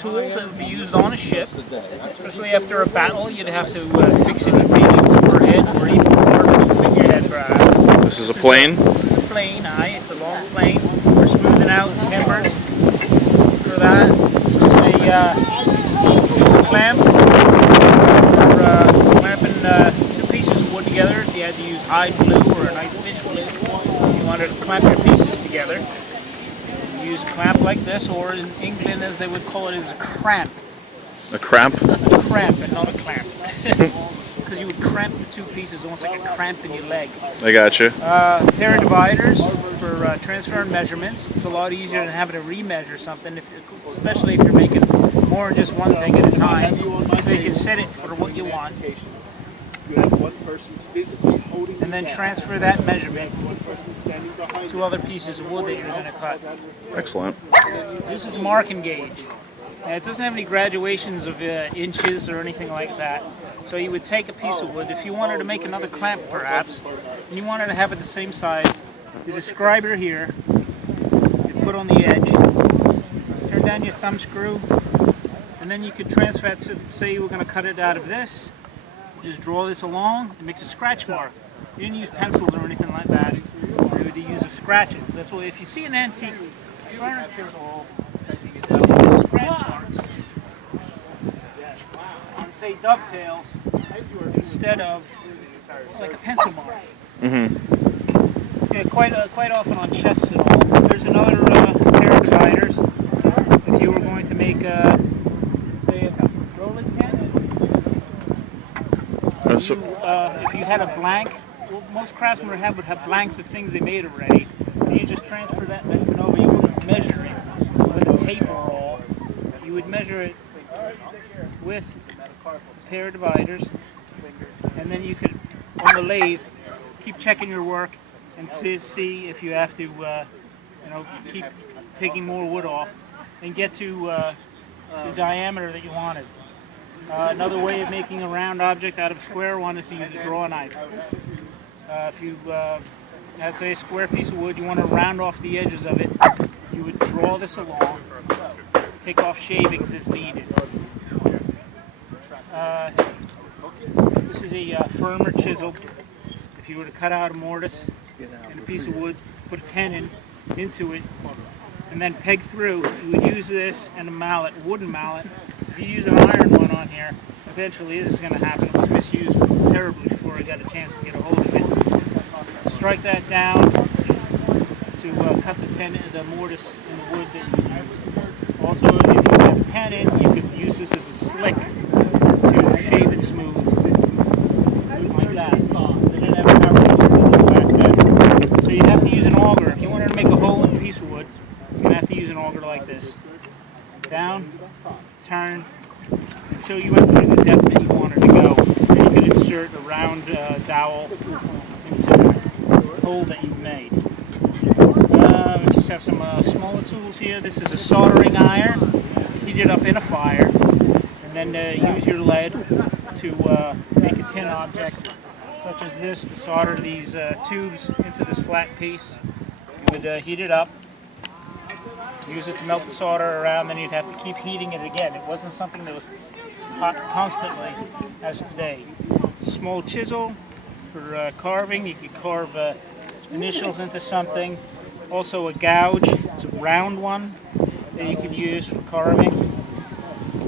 Tools that would be used on a ship, especially after a battle. You'd have to fix any paintings overhead or even vertical figurehead perhaps. This is a plane? This is a plane, aye. It's a long plane. We're smoothing out timbers for that. It's just it's a clamp for clamping two pieces of wood together. If you had to use hide glue or a nice fish glue, you wanted to clamp your pieces together. Use a clamp like this, or in England, as they would call it, is a cramp. A cramp? A cramp, and not a clamp. Because you would cramp the two pieces, almost like a cramp in your leg. I gotcha. Pair of dividers for transferring measurements. It's a lot easier than having to remeasure something, especially if you're making more than just one thing at a time. So you can set it for what you want. And then transfer that measurement to other pieces of wood that you're going to cut. Excellent. This is marking gauge. It doesn't have any graduations of inches or anything like that. So you would take a piece of wood, if you wanted to make another clamp perhaps, and you wanted to have it the same size, there's a scriber here you put on the edge, turn down your thumb screw, and then you could transfer it to, say you were going to cut it out of this, just draw this along, it makes a scratch mark. You didn't use pencils or anything like that. You would use the scratches. That's why if you see an antique furniture hall, scratch marks on, say, dovetails instead of like a pencil mark. Mm-hmm. See, quite often on chests and all. There's another pair of dividers. If you were going to make say a rolling pin, if you had a blank, well, most craftsmen would have blanks of things they made already. And you just transfer that measurement over. You wouldn't measure it with a tape roll. You would measure it with a pair of dividers, and then you could, on the lathe, keep checking your work and see if you have to, keep taking more wood off and get to the diameter that you wanted. Another way of making a round object out of a square one is to use a draw knife. If you had, say, a square piece of wood, you want to round off the edges of it, you would draw this along, take off shavings as needed. This is a firmer chisel. If you were to cut out a mortise and a piece of wood, put a tenon into it, and then peg through, you would use this and a mallet, a wooden mallet. If you use an iron one on here, eventually this is going to happen. It was misused terribly before I got a chance to get a hold of it. Strike that down to cut the mortise and the wood that you use. Also, if you have a tenon, you could use this as a slick to shave it smooth, like that. They didn't have a power tool back then, so you'd have to use an auger. If you wanted to make a hole in a piece of wood, you'd have to use an auger like this. Down, turn, until you went through the depth that you wanted to go. Then you could insert a round dowel into the hole that you've made. We just have some smaller tools here. This is a soldering iron. Heat it up in a fire, and then use your lead to make a tin object, such as this, to solder these tubes into this flat piece. You would heat it up, use it to melt the solder around, then you'd have to keep heating it again. It wasn't something that was hot constantly as today. Small chisel for carving. You could carve initials into something. Also a gouge. It's a round one that you could use for carving.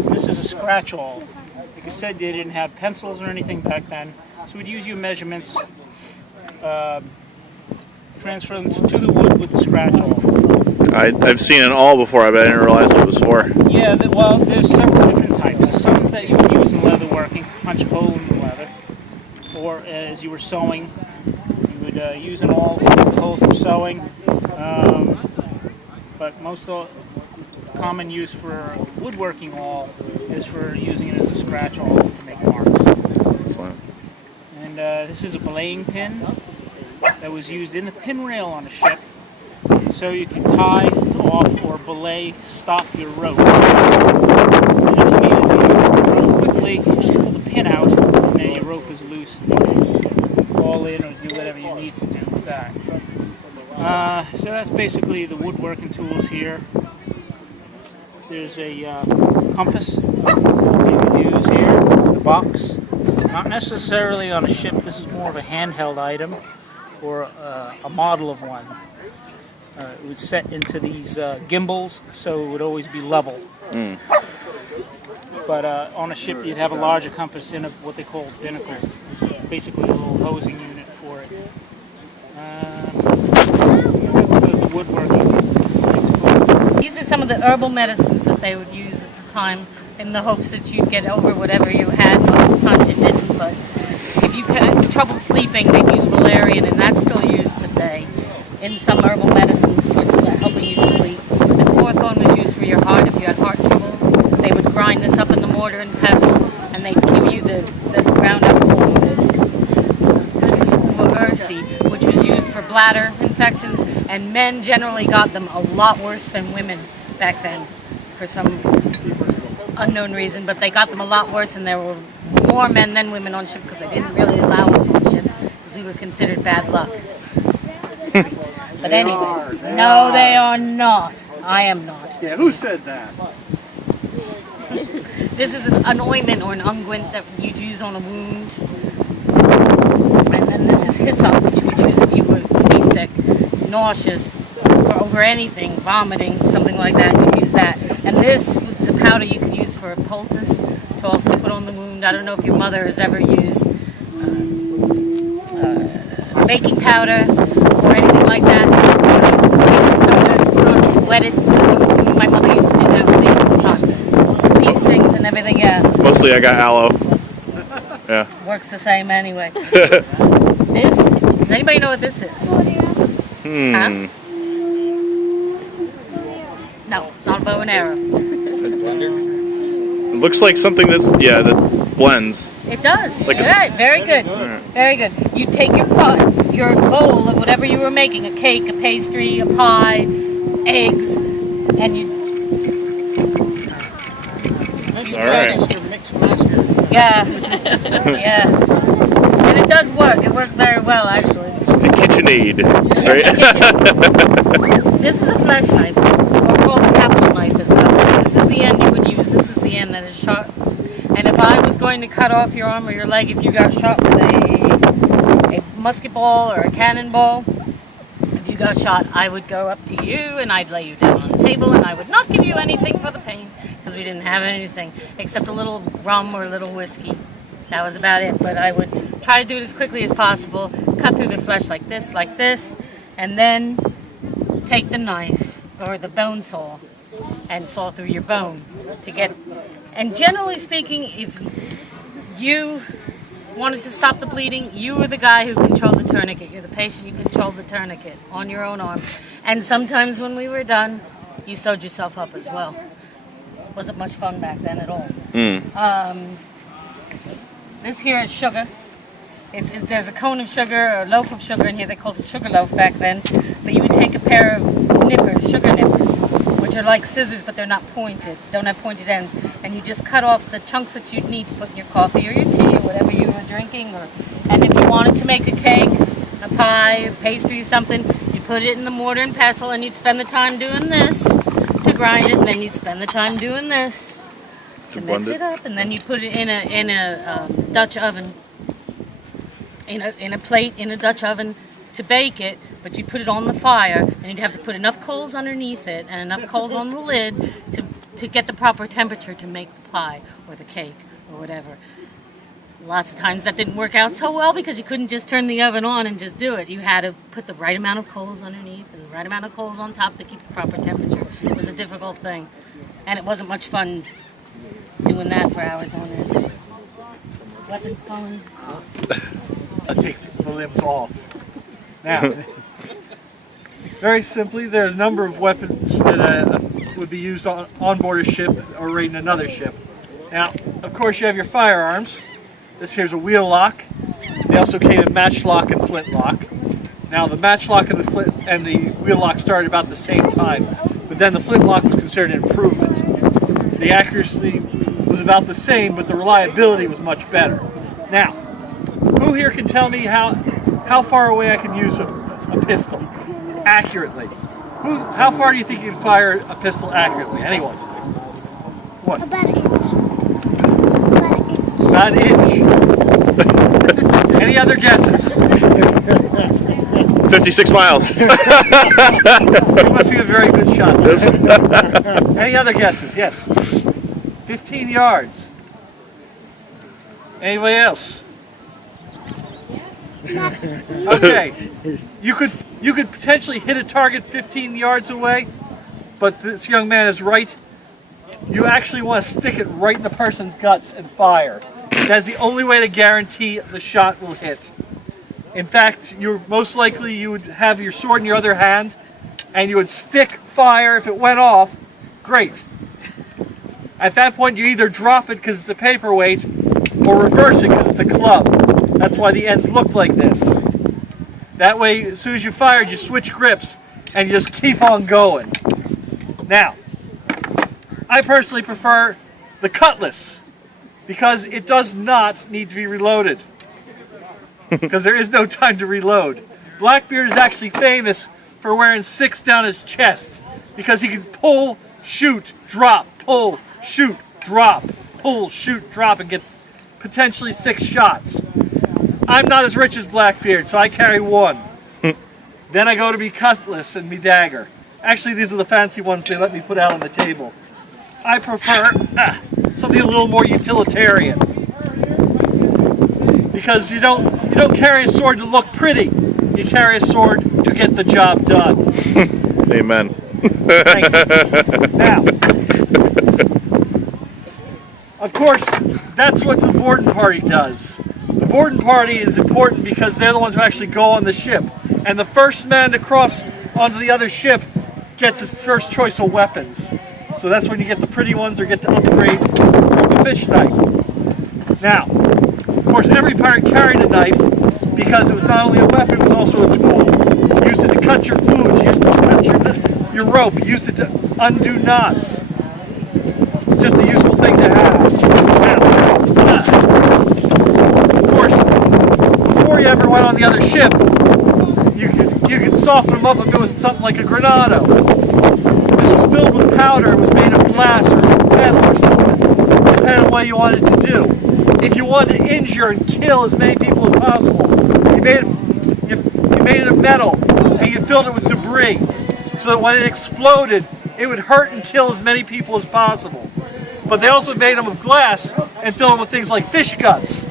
This is a scratch awl. Like I said, they didn't have pencils or anything back then, so we'd use your measurements, transfer them to the wood with the scratch awl. I've seen an awl before, but I didn't realize what it was for. Yeah, well, there's several different types. There's some that you would use in leatherworking, punch a hole in the leather, or as you were sewing, you would use an awl to make the hole for sewing. But most common use for woodworking awl is for using it as a scratch awl to make marks. Excellent. And this is a belaying pin that was used in the pin rail on a ship, so you can tie off or belay, stop your rope. And if you needed to use it real quickly, you just pull the pin out, and then your rope is loose. You can haul in or do whatever you need to do with that. So that's basically the woodworking tools here. there's a compass you can use here in the box. Not necessarily on a ship. This is more of a handheld item or a model of one. It would set into these gimbals, so it would always be level. But on a ship, you'd have a larger compass in what they call binnacle. It's basically a little hosing unit for it. That's the woodworking. These are some of the herbal medicines that they would use at the time in the hopes that you'd get over whatever you had. Most of the times you didn't, but if you had trouble sleeping, they'd use valerian, and that's still used today in some herbal medicines for helping you to sleep. And hawthorn was used for your heart if you had heart trouble. They would grind this up in the mortar and pestle, and they'd give you the ground up form of it. This is uva ursi, which was used for bladder infections, and men generally got them a lot worse than women back then for some unknown reason, but they got them a lot worse, and there were more men than women on ship because they didn't really allow us on ship because we were considered bad luck. But anyway, no, they are not. I am not. Yeah, who said that? This is an ointment or an unguent that you'd use on a wound. And then this is hyssop, which you would use if you were seasick, nauseous, for over anything, vomiting, something like that. You'd use that. And this is a powder you could use for a poultice to also put on the wound. I don't know if your mother has ever used baking powder or anything like that. Wet it, put it on the wound. My mother used to do that with me all the time. Bee stings and everything, yeah. Mostly I got aloe. Yeah. Works the same anyway. This? Does anybody know what this is? Huh? No, it's not a bow and arrow. It looks like something that blends. It does. Like All right, very good. Very good. You take your pot, your bowl of whatever you were making, a cake, a pastry, a pie, eggs, and you All right. yeah. Yeah. And it does work. It works very well, actually. It's the KitchenAid. Right? This is a flesh knife, or called a capital knife as well. This is the end you would use. This is the end that is sharp. And if I was going to cut off your arm or your leg, if you got shot with a musket ball or a cannonball, if you got shot, I would go up to you and I'd lay you down on the table, and I would not give you anything for the pain because we didn't have anything except a little rum or a little whiskey. That was about it. But I would try to do it as quickly as possible, cut through the flesh like this, and then take the knife or the bone saw and saw through your bone to get. And generally speaking, if you wanted to stop the bleeding, you were the guy who controlled the tourniquet. You're the patient, you controlled the tourniquet on your own arm. And sometimes when we were done, you sewed yourself up as well. Wasn't much fun back then at all. This here is sugar. There's a cone of sugar or a loaf of sugar in here. They called it sugar loaf back then. But you would take a pair of nippers, sugar nippers, which are like scissors, but they're not pointed, don't have pointed ends. And you just cut off the chunks that you'd need to put in your coffee or your tea or whatever you were drinking. And if you wanted to make a cake, a pie, a pastry or something, you put it in the mortar and pestle, and you'd spend the time doing this to grind it, and then you'd spend the time doing this to mix it up, and then you put it in a Dutch oven, in a plate in a Dutch oven to bake it. But you put it on the fire, and you'd have to put enough coals underneath it and enough coals on the lid to get the proper temperature to make the pie or the cake or whatever. Lots of times that didn't work out so well because you couldn't just turn the oven on and just do it. You had to put the right amount of coals underneath and the right amount of coals on top to keep the proper temperature. It was a difficult thing, and it wasn't much fun doing that for hours on end. Weapons calling. I'll take the limbs off. Now, very simply, there are a number of weapons that would be used on board a ship or raiding another ship. Now, of course, you have your firearms. This here's a wheel lock. They also came in matchlock and flintlock. Now, the matchlock and the wheel lock started about the same time, but then the flintlock was considered an improvement. The accuracy was about the same, but the reliability was much better. Now, who here can tell me how far away I can use a pistol accurately? How far do you think you can fire a pistol accurately? Anyone? one? About an inch. About an inch. Any other guesses? 56 miles. You must be a very good shot. Any other guesses? Yes. 15 yards. Anybody else? Okay. You could potentially hit a target 15 yards away, but this young man is right. You actually want to stick it right in the person's guts and fire. That's the only way to guarantee the shot will hit. In fact, most likely you would have your sword in your other hand, and you would stick fire. If it went off, great. At that point, you either drop it because it's a paperweight, or reverse it because it's a club. That's why the ends looked like this. That way, as soon as you fired, you switch grips, and you just keep on going. Now, I personally prefer the cutlass, because it does not need to be reloaded. Because there is no time to reload. Blackbeard is actually famous for wearing 6 down his chest, because he can pull, shoot, drop, pull, shoot, drop, pull, shoot, drop, and gets potentially 6 shots. I'm not as rich as Blackbeard, so I carry 1. Then I go to me cutlass and me dagger. Actually, these are the fancy ones they let me put out on the table. I prefer something a little more utilitarian, because you don't carry a sword to look pretty. You carry a sword to get the job done. Amen. Thank you. Now, of course, that's what the boarding party does. The boarding party is important because they're the ones who actually go on the ship, and the first man to cross onto the other ship gets his first choice of weapons. So that's when you get the pretty ones or get to upgrade from a fish knife. Now, of course, every pirate carried a knife because it was not only a weapon, it was also a tool. You used it to cut your food, you used it to cut your rope, you used it to undo knots. It's just a useful thing to have. Now, of course, before you ever went on the other ship, you could soften them up a bit with something like a granado. This was filled with powder. It was made of glass or metal or something, depending on what you wanted to do. If you wanted to injure and kill as many people as possible, you made it of metal and you filled it with debris, so that when it exploded, it would hurt and kill as many people as possible. But they also made them of glass and filled them with things like fish guts,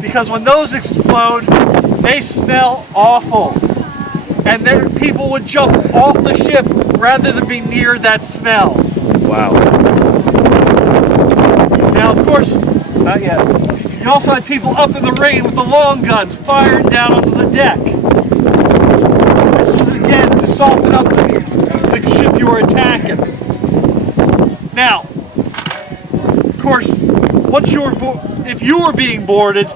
because when those explode, they smell awful. And then people would jump off the ship rather than be near that smell. Wow. Now, of course, not yet. You also had people up in the rain with the long guns firing down onto the deck. This was, again, to soften up the ship you were attacking. Now, of course, if you were being boarded,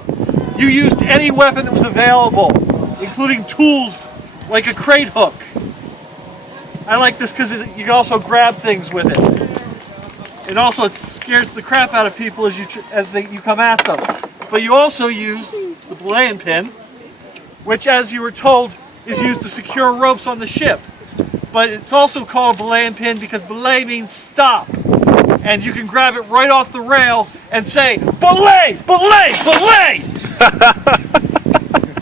you used any weapon that was available, including tools like a crate hook. I like this because you can also grab things with it. It also scares the crap out of people as you come at them. But you also use the belaying pin, which, as you were told, is used to secure ropes on the ship. But it's also called belaying pin because belay means stop. And you can grab it right off the rail and say, belay, belay, belay!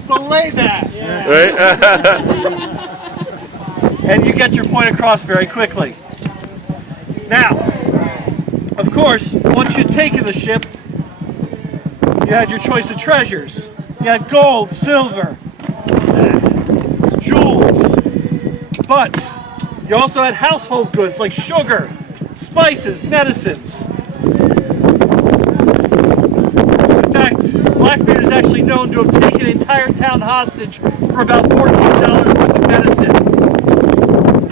Belay that! Yeah. Right? And you get your point across very quickly. Now, of course, once you'd taken the ship, you had your choice of treasures. You had gold, silver, jewels, but you also had household goods like sugar, spices, medicines. In fact, Blackbeard is actually known to have taken an entire town hostage for about $14 worth of medicine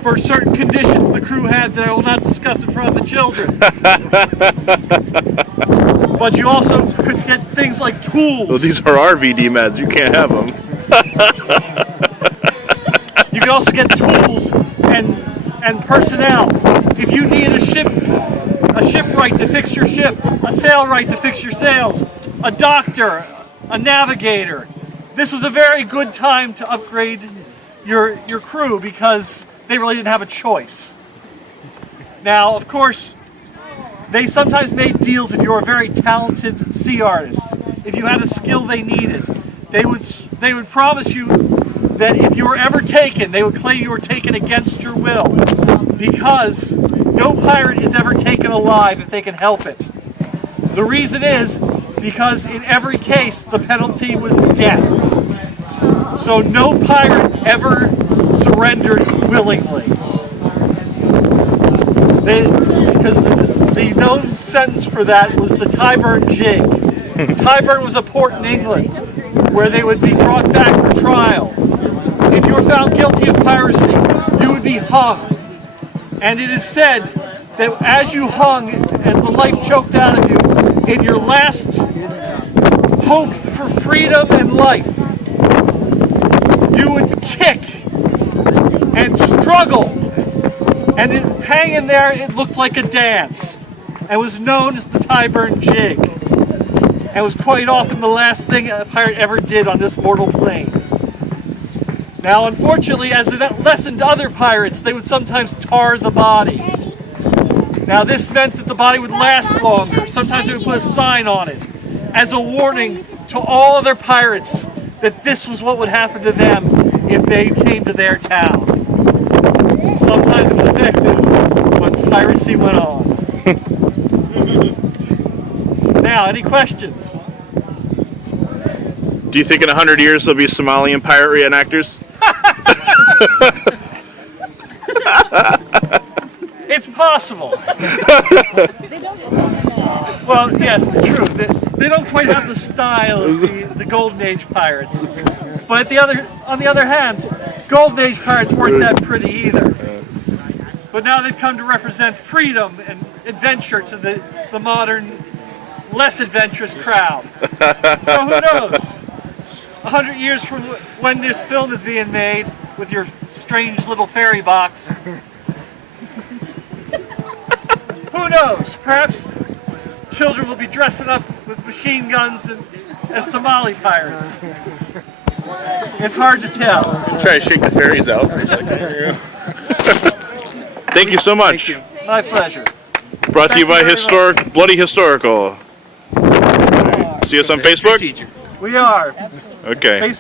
for certain conditions the crew had that I will not discuss in front of the children. But you also could get things like tools. Well, these are RVD meds. You can't have them. You could also get tools and personnel. If you need a shipwright to fix your ship, a sailwright to fix your sails, a doctor, a navigator. This was a very good time to upgrade your crew because they really didn't have a choice. Now, of course, They sometimes made deals if you were a very talented sea artist. If you had a skill they needed, they would promise you that if you were ever taken, they would claim you were taken against your will, because no pirate is ever taken alive if they can help it. The reason is because in every case the penalty was death. So no pirate ever surrendered willingly. Because the known sentence for that was the Tyburn jig. Tyburn was a port in England where they would be brought back for trial. If you were found guilty of piracy, you would be hung. And it is said that as you hung, as the life choked out of you, in your last hope for freedom and life, you would kick and struggle, and hanging there it looked like a dance, and was known as the Tyburn jig, and was quite often the last thing a pirate ever did on this mortal plane. Now, unfortunately, as a lesson to other pirates, they would sometimes tar the bodies. Now, this meant that the body would last longer. Sometimes they would put a sign on it as a warning to all other pirates that this was what would happen to them if they came to their town. Sometimes it was effective, but piracy went on. Now, any questions? Do you think in 100 years there'll be Somalian pirate reenactors? It's possible. Well, yes, it's true. They don't quite have the style of the Golden Age pirates. But on the other hand, Golden Age pirates weren't that pretty either. But now they've come to represent freedom and adventure to the modern, less adventurous crowd. So who knows? 100 years from when this film is being made with your strange little fairy box, who knows? Perhaps children will be dressing up with machine guns as Somali pirates. It's hard to tell. Try to shake the fairies out. Thank you so much. Thank you. My pleasure. Brought to you by Bloody Historical. See us on Facebook? We are. Okay.